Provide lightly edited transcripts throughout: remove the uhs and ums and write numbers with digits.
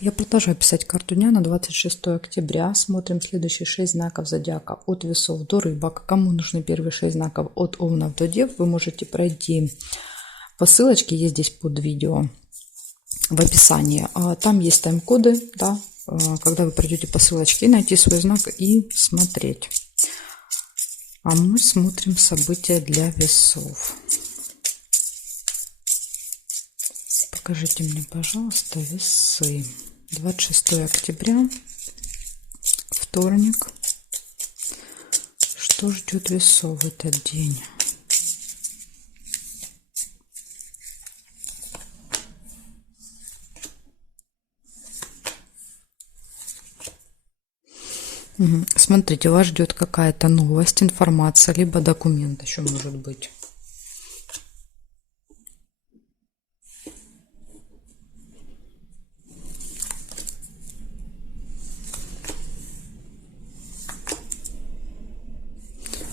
Я продолжаю писать карту дня на 26 октября. Смотрим следующие 6 знаков зодиака от Весов до Рыбок. Кому нужны первые 6 знаков от Овнов до Дев, вы можете пройти по ссылочке, есть здесь под видео в описании. Там есть тайм-коды, да, когда вы пройдете по ссылочке, найти свой знак и смотреть. А мы смотрим события для Весов. Покажите мне, пожалуйста, Весы. 26 октября, вторник. Что ждет Весов в этот день? Смотрите, вас ждет какая-то новость, информация, либо документ еще может быть.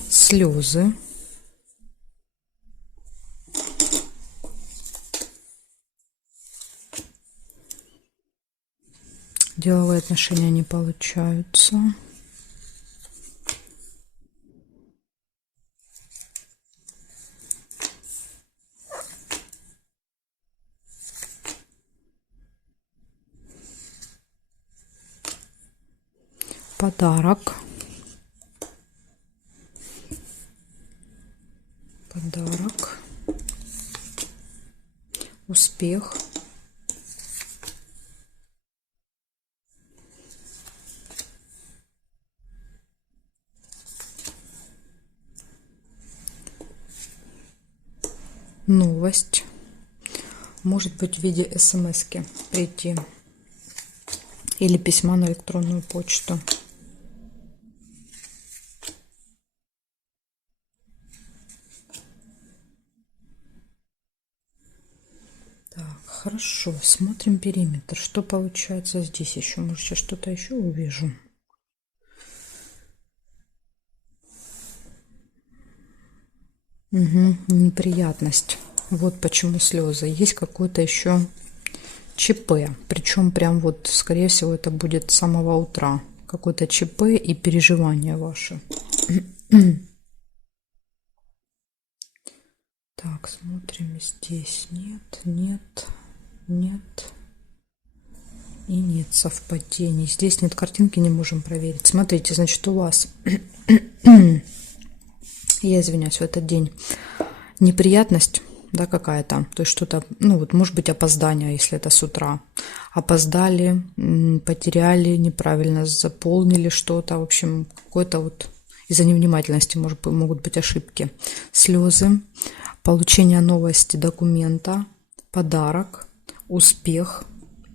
Слезы. Деловые отношения не получаются. Подарок. Подарок. Успех. Новость. Может быть в виде смс-ки прийти. Или письма на электронную почту. Так, хорошо. Смотрим периметр. Что получается здесь еще? Может, сейчас что-то еще увижу. Неприятность. Вот почему слезы. Есть какое-то еще ЧП. Причем прям вот, скорее всего, это будет с самого утра. Какое-то ЧП и переживания ваши. Так, смотрим здесь. Нет, нет, нет. И нет совпадений. Здесь нет картинки, не можем проверить. Смотрите, значит, у вас, я извиняюсь, в этот день неприятность, да, какая-то. То есть что-то, ну вот, может быть, опоздание, если это с утра. Опоздали, потеряли, неправильно заполнили что-то. В общем, какое-то вот из-за невнимательности могут быть ошибки. Слезы, получение новости, документа, подарок, успех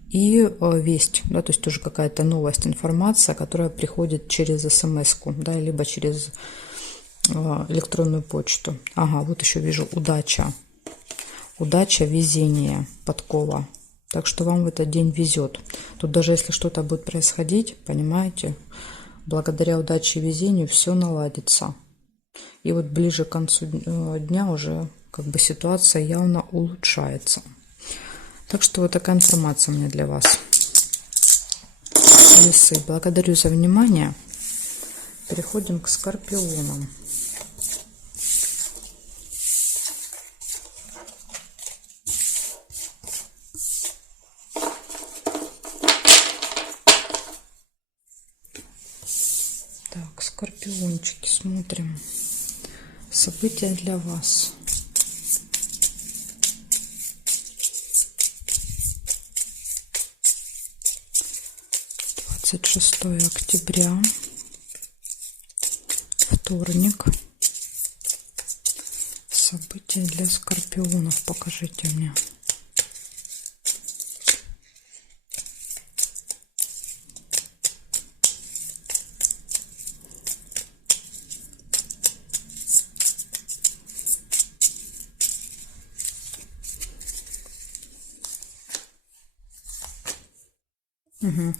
и весть. Да, то есть тоже какая-то новость, информация, которая приходит через смс-ку, да, либо через электронную почту. Ага, вот еще вижу удача. Удача, везение, подкова. Так что вам в этот день везет. Тут даже если что-то будет происходить, понимаете, благодаря удаче и везению все наладится. И вот ближе к концу дня уже как бы ситуация явно улучшается. Так что вот такая информация у меня для вас. Весы, благодарю за внимание. Переходим к скорпионам. Так, скорпиончики, смотрим. События для вас. Двадцать 26 октября. Вторник. События для скорпионов. Покажите мне.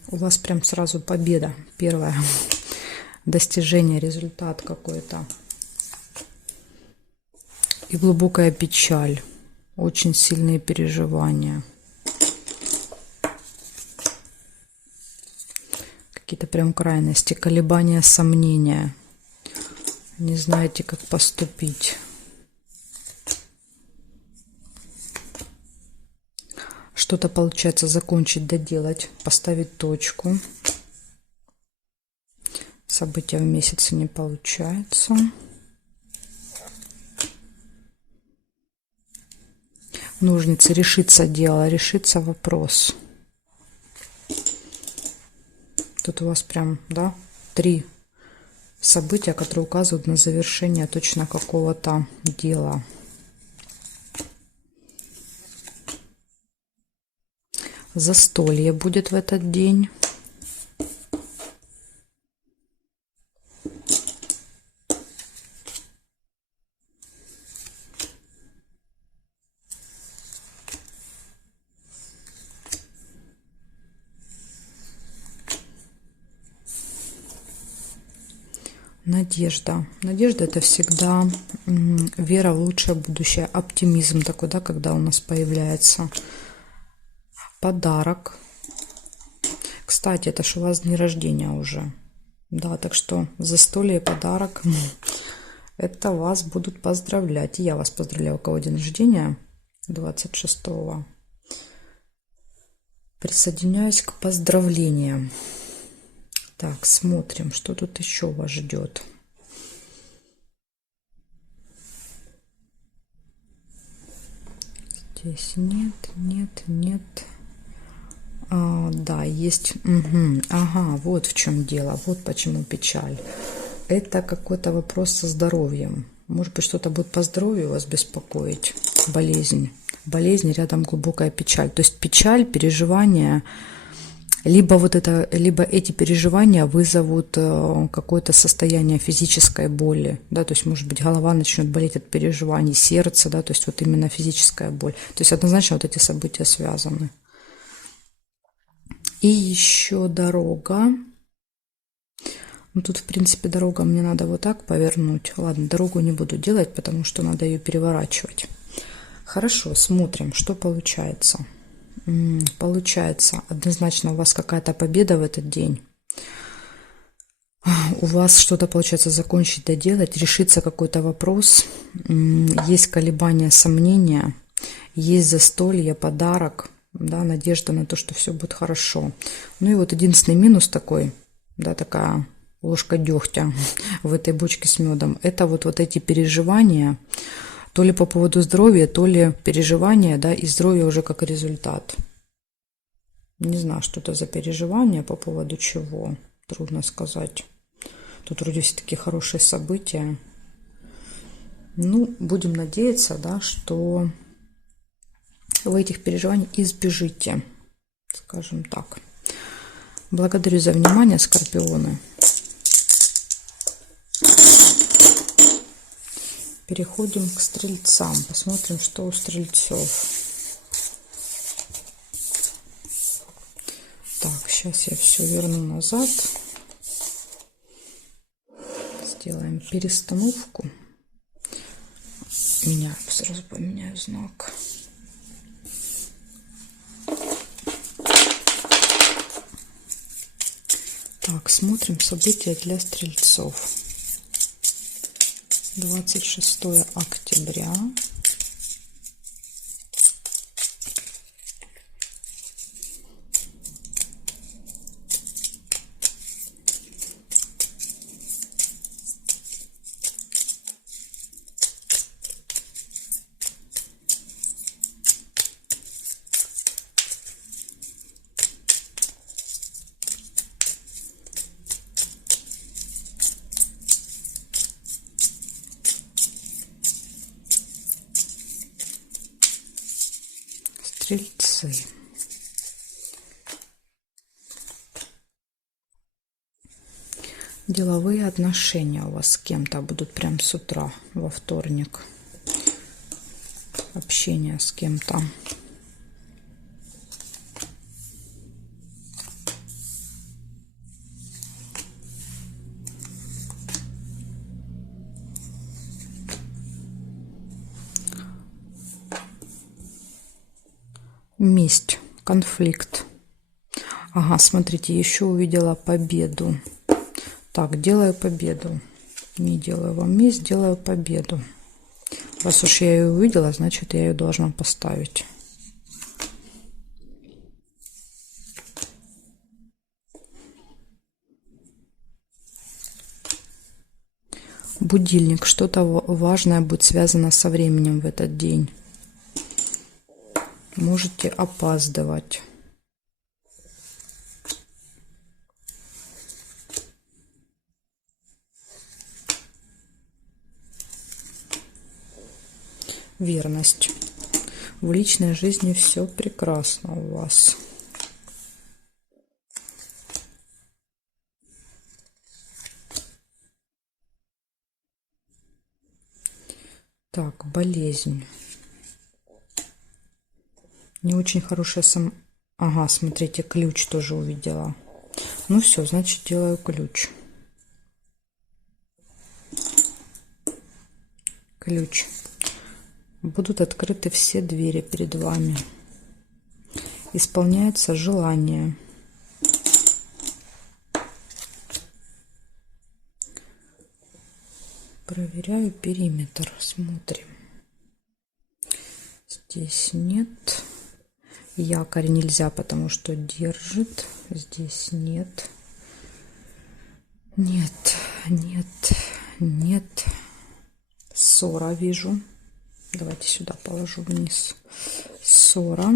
У вас прям сразу победа первая. Достижение, результат какой-то. И глубокая печаль. Очень сильные переживания. какие-то прям крайности, колебания, сомнения. Не знаете, как поступить. Что-то получается закончить, доделать, поставить точку. События в месяце не получается. Ножницы, решится дело, решится вопрос. Тут у вас прям, да, 3 события, которые указывают на завершение точно какого-то дела. Застолье будет в этот день. Надежда. Надежда — это всегда вера в лучшее будущее, оптимизм такой, да, когда у нас появляется. Подарок. Кстати, это ж у вас дни рождения уже. Да, так что застолье и подарок. Это вас будут поздравлять. И я вас поздравляю, у кого день рождения 26-го. Присоединяюсь к поздравлениям. Так, смотрим, что тут еще вас ждет. Здесь нет. Да, есть. Угу. Ага, вот в чем дело. Вот почему печаль. Это какой-то вопрос со здоровьем. Может быть, что-то будет по здоровью вас беспокоить. Болезнь. Болезнь, рядом глубокая печаль. То есть печаль, переживания. Либо эти переживания вызовут какое-то состояние физической боли, да, то есть, может быть, голова начнет болеть от переживаний, сердце, да, то есть вот именно физическая боль. То есть однозначно вот эти события связаны. И еще дорога. Ну, тут, в принципе, дорога мне надо вот так повернуть. Ладно, дорогу не буду делать, потому что надо ее переворачивать. Хорошо, смотрим, что получается. Получается, однозначно у вас какая-то победа в этот день. У вас что-то получается закончить, доделать, решится какой-то вопрос. Есть колебания, сомнения, есть застолье, подарок, да, надежда на то, что все будет хорошо. Ну и вот единственный минус такой, да, такая ложка дегтя в этой бочке с медом, это вот эти переживания, то ли по поводу здоровья, то ли переживания, да, и здоровье уже как результат. Не знаю, что это за переживания, по поводу чего, трудно сказать. Тут вроде все такие хорошие события. Ну, будем надеяться, да, что вы этих переживаний избежите, скажем так. Благодарю за внимание, скорпионы. Переходим к стрельцам. Посмотрим, что у стрельцов. Так, сейчас я все верну назад. Сделаем перестановку. Сразу поменяю знак. Так, смотрим события для стрельцов. 26 октября. Стрельцы. Деловые отношения у вас с кем-то будут прям с утра, во вторник. Общение с кем-то. Месть, конфликт. Ага, смотрите, еще увидела победу. Так, делаю победу. Не делаю вам месть, делаю победу. Раз уж я ее увидела, значит, я ее должна поставить. Будильник. Что-то важное будет связано со временем в этот день. Можете опаздывать. Верность. В личной жизни все прекрасно у вас. Так, болезнь. Не очень хорошая сам... Ага, смотрите, ключ тоже увидела. Ну все, значит, делаю ключ. Ключ. Будут открыты все двери перед вами. Исполняется желание. Проверяю периметр. Смотрим. Здесь нет. Якорь нельзя, потому что держит. Здесь нет. Нет, нет, нет. Ссора вижу. Давайте сюда положу вниз. Ссора.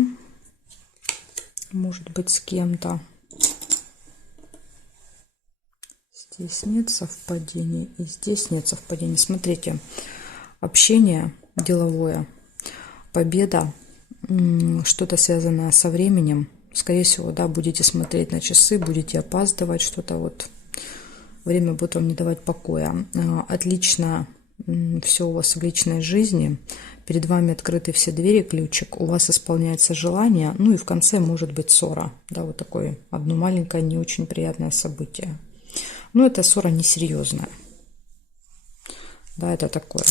Может быть, с кем-то. Здесь нет совпадений. И здесь нет совпадений. Смотрите. Общение деловое. Победа. Что-то связанное со временем. Скорее всего, да, будете смотреть на часы, будете опаздывать. Что-то вот. Время будет вам не давать покоя. Отлично. Все у вас в личной жизни. Перед вами открыты все двери, ключик. У вас исполняется желание. Ну и в конце может быть ссора. Да, вот такое одно маленькое, не очень приятное событие. Но эта ссора несерьезная. Да, это такое.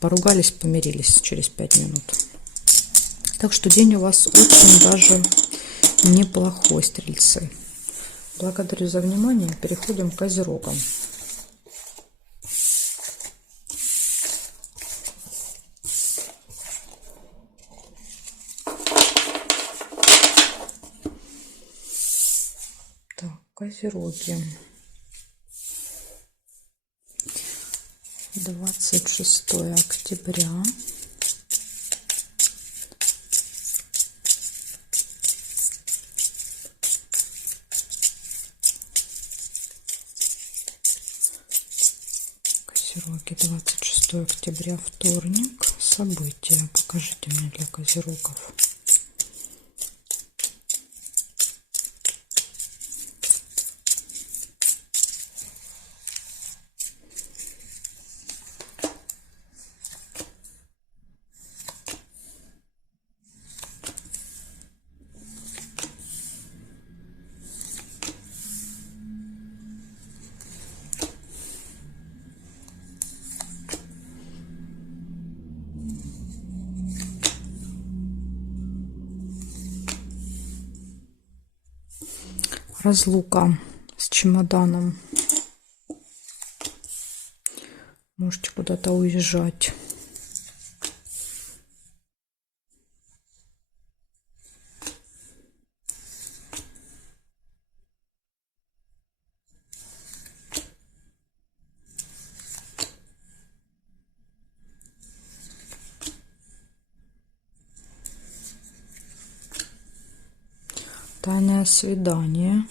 Поругались, помирились через 5 минут. Так что день у вас очень даже неплохой, стрельцы. Благодарю за внимание. Переходим к козерогам. Козероги. 26 октября. Козероги, 26 октября, вторник. События. Покажите мне для козерогов. Разлука с чемоданом. Можете куда-то уезжать. Тайное свидание.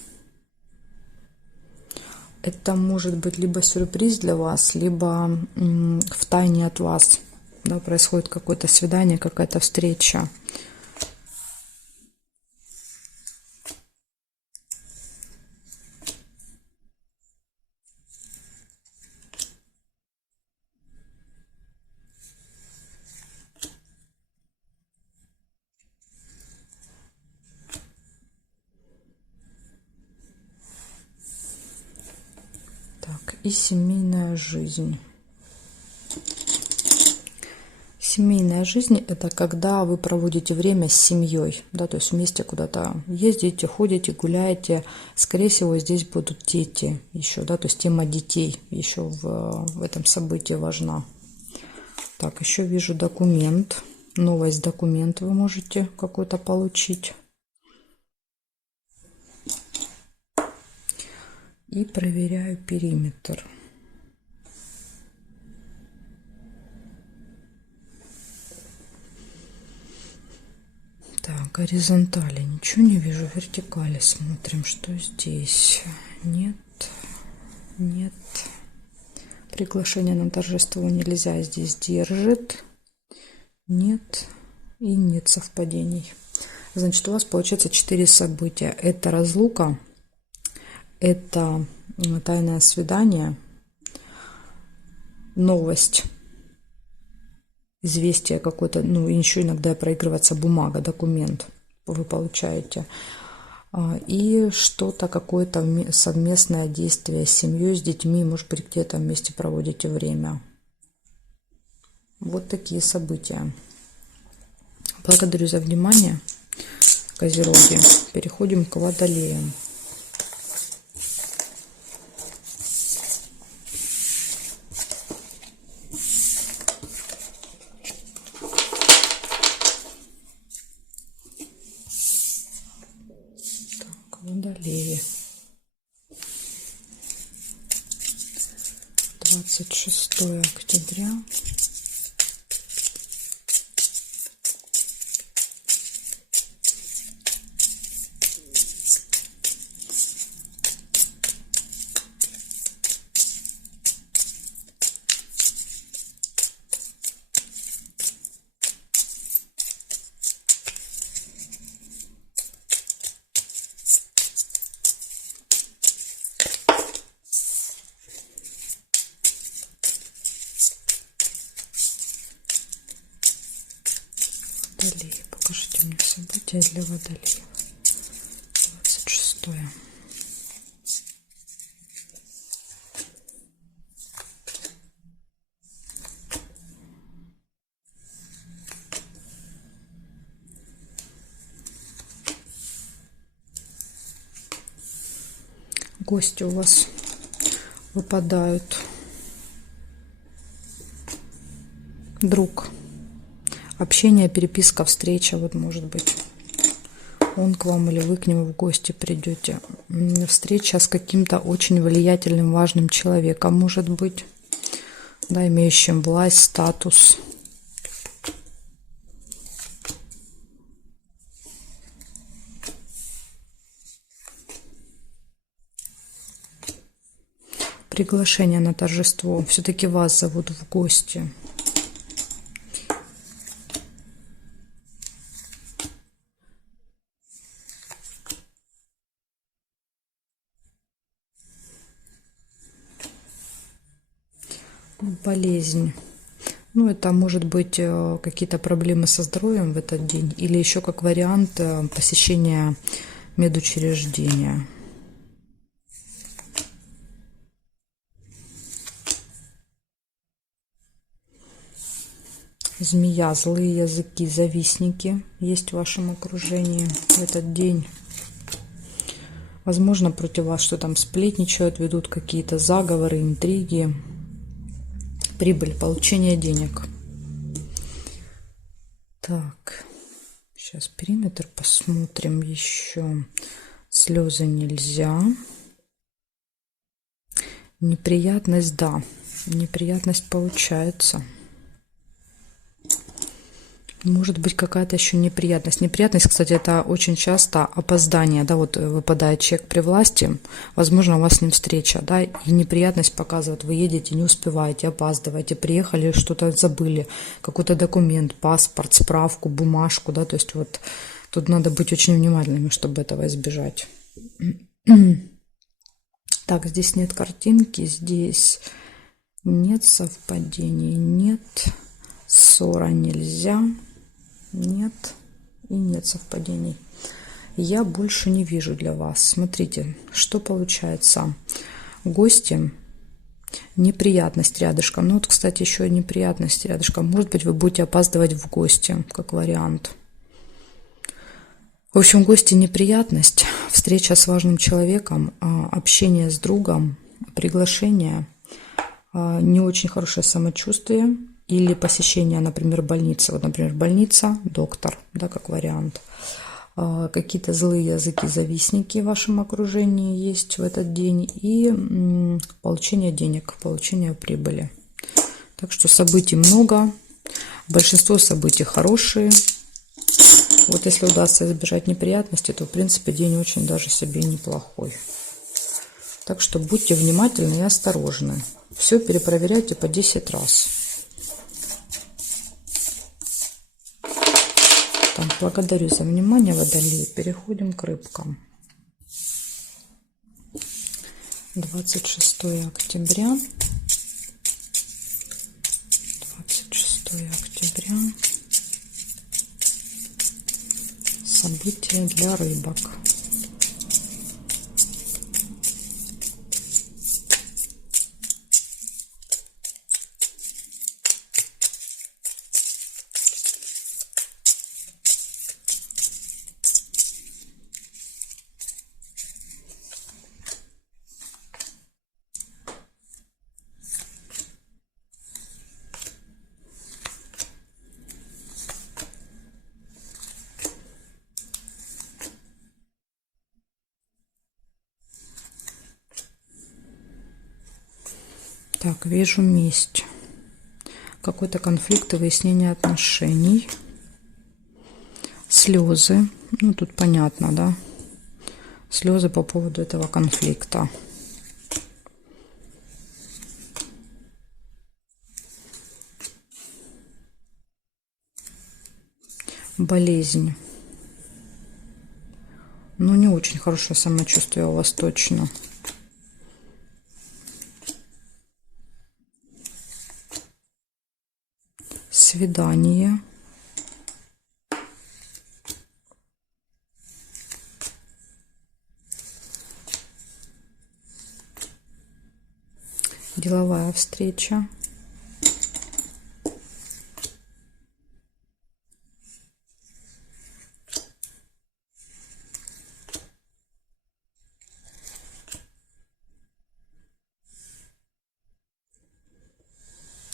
Это может быть либо сюрприз для вас, либо в тайне от вас. Да, происходит какое-то свидание, какая-то встреча. И семейная жизнь. Семейная жизнь – это когда вы проводите время с семьей, да, то есть вместе куда-то ездите, ходите, гуляете. Скорее всего, здесь будут дети еще, да, то есть тема детей еще в этом событии важна. Так, еще вижу документ, новость документ вы можете какой-то получить. И проверяю периметр. Так, горизонтали ничего не вижу, вертикали смотрим, что здесь. Нет, нет. Приглашение на торжество нельзя, здесь держит. Нет и нет совпадений. Значит, у вас получается 4 события. Это разлука, это тайное свидание, новость, известие какое-то, ну, еще иногда проигрывается бумага, документ вы получаете. И что-то, какое-то совместное действие с семьей, с детьми, может быть, где-то вместе проводите время. Вот такие события. Благодарю за внимание, Козероги. Переходим к Водолеям. Водолеи. 26 октября. Водолеи. Покажите мне события для Водолеев. 26. Гости у вас выпадают. Друг. Общение, переписка, встреча, вот может быть. Он к вам или вы к нему в гости придете. Встреча с каким-то очень влиятельным, важным человеком, может быть, да, имеющим власть, статус. Приглашение на торжество. Все-таки вас зовут в гости. Болезнь. Ну, это может быть какие-то проблемы со здоровьем в этот день. Или еще как вариант посещения медучреждения. Змея, злые языки, завистники есть в вашем окружении в этот день. Возможно, против вас что там сплетничают, ведут какие-то заговоры, интриги. Прибыль, получение денег. Так, сейчас периметр посмотрим еще. Слезы нельзя. Неприятность, да. Неприятность получается. Может быть какая-то еще неприятность. Неприятность, кстати, это очень часто опоздание, да, вот выпадает человек при власти, возможно, у вас с ним встреча, да, и неприятность показывает, вы едете, не успеваете, опаздываете, приехали, что-то забыли, какой-то документ, паспорт, справку, бумажку, да, то есть вот тут надо быть очень внимательными, чтобы этого избежать. Так, здесь нет картинки, здесь нет совпадений, нет, ссора нельзя. Нет и нет совпадений. Я больше не вижу для вас. Смотрите, что получается. Гости Неприятность рядышком. Ну вот, кстати, еще и неприятность рядышком. Может быть, вы будете опаздывать в гости, как вариант. В общем, гости неприятность, встреча с важным человеком, общение с другом, приглашение, не очень хорошее самочувствие или посещение, например, больницы. Вот, например, больница, доктор, да, как вариант. Какие-то злые языки, завистники в вашем окружении есть в этот день. И получение денег, получение прибыли. Так что событий много. Большинство событий хорошие. Вот если удастся избежать неприятностей, то, в принципе, день очень даже себе неплохой. Так что будьте внимательны и осторожны. Все перепроверяйте по 10 раз. Так, благодарю за внимание, Водолей. Переходим к рыбкам. 26 октября. 26 октября. События для рыбок. Так, вижу месть. Какой-то конфликт и выяснение отношений. Слезы. Ну, тут понятно, да? Слезы по поводу этого конфликта. Болезнь. Ну, не очень хорошее самочувствие у вас точно. Свидание. Деловая встреча.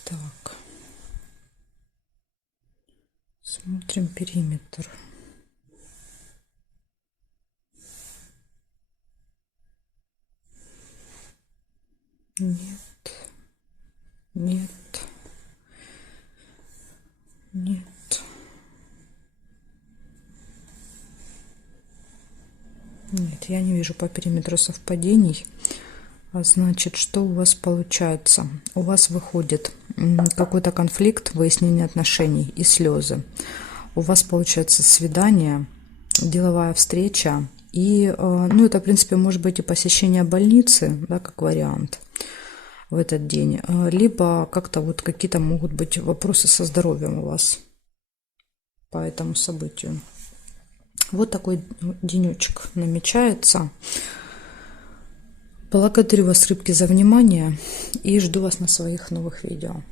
Так. Смотрим периметр. Нет. Нет. Нет. Нет, я не вижу по периметру совпадений. А значит, что у вас получается? У вас выходит какой-то конфликт, выяснение отношений и слезы. У вас получается свидание, деловая встреча. И, ну, это, в принципе, может быть и посещение больницы, да, как вариант в этот день. Либо как-то вот какие-то могут быть вопросы со здоровьем у вас по этому событию. Вот такой денечек намечается. Благодарю вас, рыбки, за внимание и жду вас на своих новых видео.